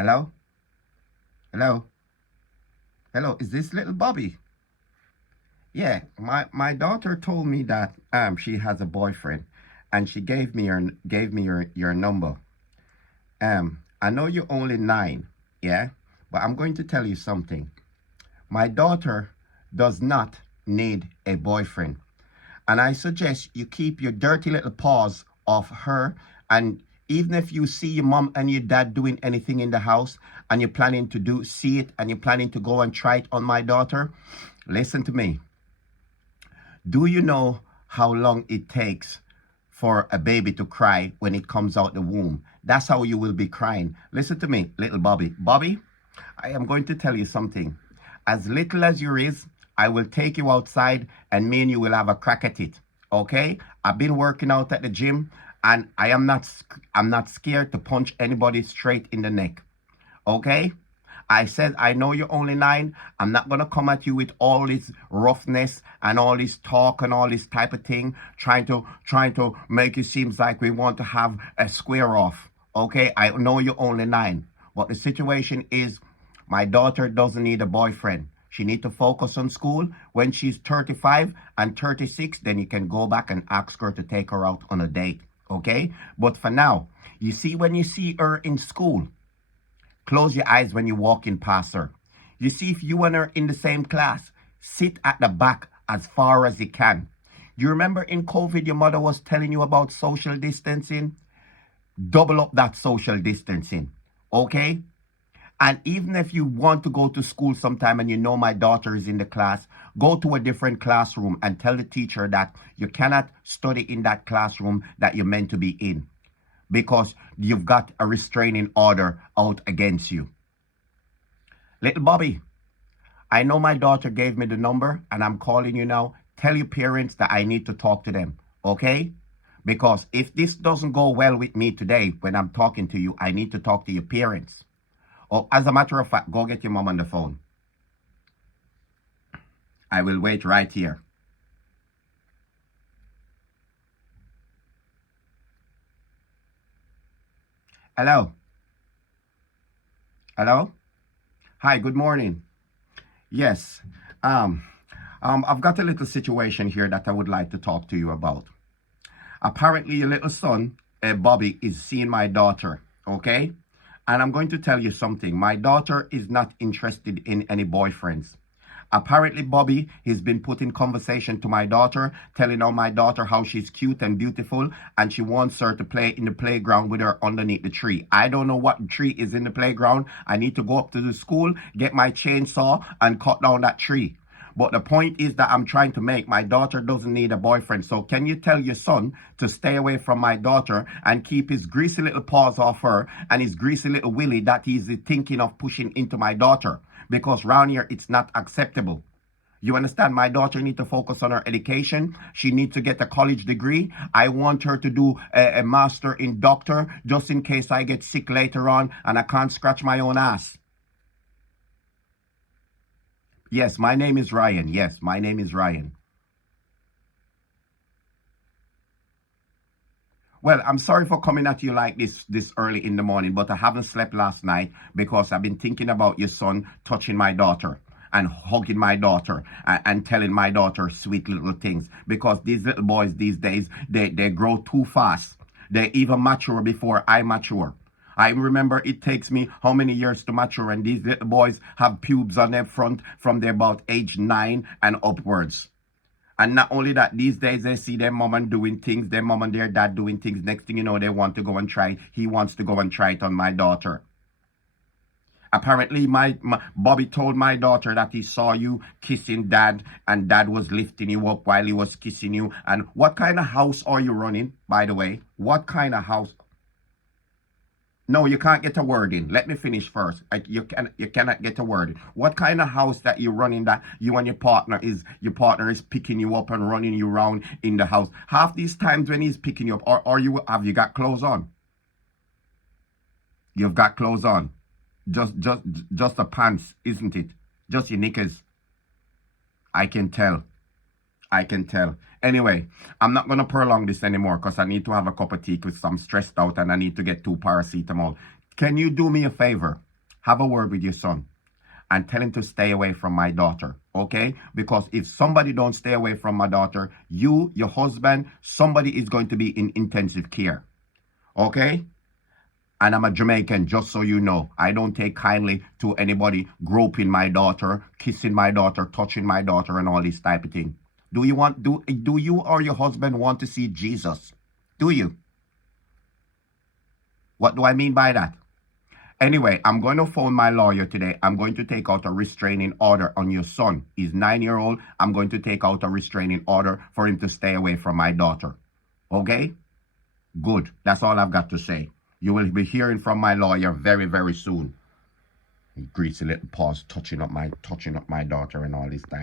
Hello? Hello? Hello, is this little Bobby? Yeah, my daughter told me that she has a boyfriend and she gave me your number. I know you're only 9, yeah? But I'm going to tell you something. My daughter does not need a boyfriend. And I suggest you keep your dirty little paws off her. And even if you see your mom and your dad doing anything in the house and you're planning to see it and you're planning to go and try it on my daughter, listen to me. Do you know how long it takes for a baby to cry when it comes out the womb? That's how you will be crying. Listen to me, little Bobby. Bobby, I am going to tell you something. As little as you is, I will take you outside and me and you will have a crack at it. Okay? I've been working out at the gym and I'm not scared to punch anybody straight in the neck. Okay? I said, I know you're only 9. I'm not going to come at you with all this roughness and all this talk and all this type of thing, trying to make it seem like we want to have a square off. Okay? I know you're only 9. But the situation is, my daughter doesn't need a boyfriend. She needs to focus on school. When she's 35 and 36, then you can go back and ask her to take her out on a date. Okay? But for now, you see, when you see her in school, close your eyes when you're walking past her. You see, if you and her in the same class, sit at the back as far as you can. You remember in COVID, your mother was telling you about social distancing? Double up that social distancing. Okay? And even if you want to go to school sometime and you know my daughter is in the class, go to a different classroom and tell the teacher that you cannot study in that classroom that you're meant to be in, because you've got a restraining order out against you. Little Bobby, I know my daughter gave me the number and I'm calling you now. Tell your parents that I need to talk to them, okay? Because if this doesn't go well with me today when I'm talking to you, I need to talk to your parents. Oh, as a matter of fact, go get your mom on the phone. I will wait right here. Hello? Hello? Hi, good morning. Yes. I've got a little situation here that I would like to talk to you about. Apparently, your little son, Bobby, is seeing my daughter, okay? And I'm going to tell you something. My daughter is not interested in any boyfriends. Apparently, Bobby has been putting conversation to my daughter, telling my daughter how she's cute and beautiful, and she wants her to play in the playground with her underneath the tree. I don't know what tree is in the playground. I need to go up to the school, get my chainsaw, and cut down that tree. But the point is that I'm trying to make, my daughter doesn't need a boyfriend. So can you tell your son to stay away from my daughter and keep his greasy little paws off her and his greasy little willy that he's thinking of pushing into my daughter? Because round here, it's not acceptable. You understand? My daughter needs to focus on her education. She needs to get a college degree. I want her to do a master in doctor just in case I get sick later on and I can't scratch my own ass. Yes, my name is Ryan. Yes, my name is Ryan. Well, I'm sorry for coming at you like this early in the morning, but I haven't slept last night because I've been thinking about your son touching my daughter and hugging my daughter and telling my daughter sweet little things. Because these little boys these days, they grow too fast. They even mature before I mature. I remember it takes me how many years to mature, and these little boys have pubes on their front from their about age 9 and upwards. And not only that, these days they see their mom and doing things, their mom and their dad doing things. Next thing you know, they want to go and try. He wants to go and try it on my daughter. Apparently, my Bobby told my daughter that he saw you kissing dad, and dad was lifting you up while he was kissing you. And what kind of house are you running, by the way? What kind of house? No, you can't get a word in. Let me finish first. You cannot get a word in. What kind of house that you're running that you and your partner is picking you up and running you around in the house? Half these times when he's picking you up, or have you got clothes on? You've got clothes on. Just the pants, isn't it? Just your knickers. I can tell. I can tell. Anyway, I'm not going to prolong this anymore because I need to have a cup of tea because I'm stressed out and I need to get 2 paracetamol. Can you do me a favor? have a word with your son and tell him to stay away from my daughter, okay? Because if somebody don't stay away from my daughter, you, your husband, somebody is going to be in intensive care, okay? And I'm a Jamaican, just so you know. I don't take kindly to anybody groping my daughter, kissing my daughter, touching my daughter, and all this type of thing. Do you or your husband want to see Jesus? Do you? What do I mean by that? Anyway, I'm going to phone my lawyer today. I'm going to take out a restraining order on your son. He's 9-year-old. I'm going to take out a restraining order for him to stay away from my daughter. Okay? Good. That's all I've got to say. You will be hearing from my lawyer very, very soon. Greasy little paws touching up my daughter and all this type.